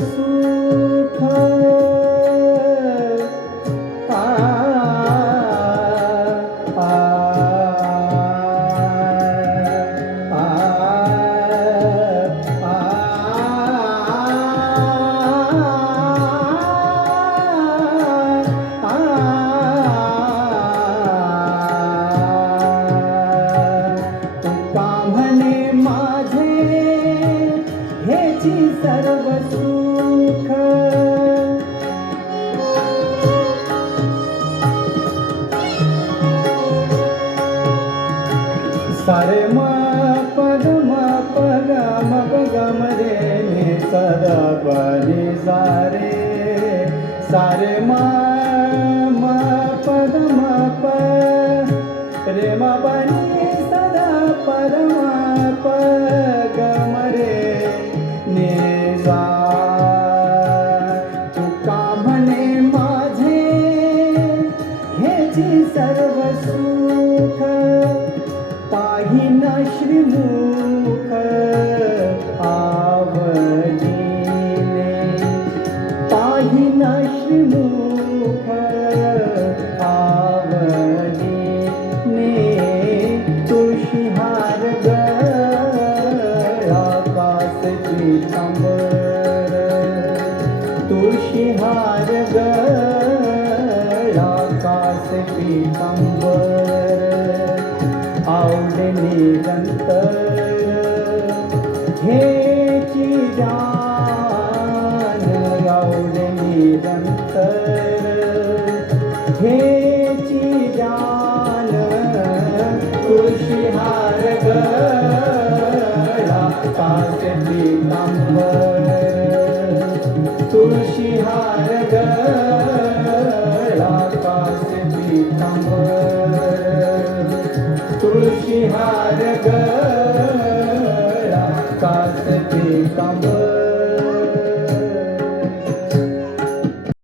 सुख आ, आ, आ, तुका म्हणे माझे हेची सर्व सुख सारे म पद म पग म पग म रे ने सदा पनी सारे सारे म पद म प रे म पनी सदा पद म प ग म रे ने सा तुका म्हणे माझे हेची सर्व सुख पाहिना श्रीमुख आवडीने पाहिना श्रीमुख आवडीने तुळशी हार गळा कास पीतांबर तुळशी हार गळा कास पीतांबर आवडे निरंतर हेची जान आवडे निरंतर हेची जान तुळशी हार गळा कास पीतांबर तुळशी हार गळा कास पीतांबर तुळशी हार गळा कास पीतांबर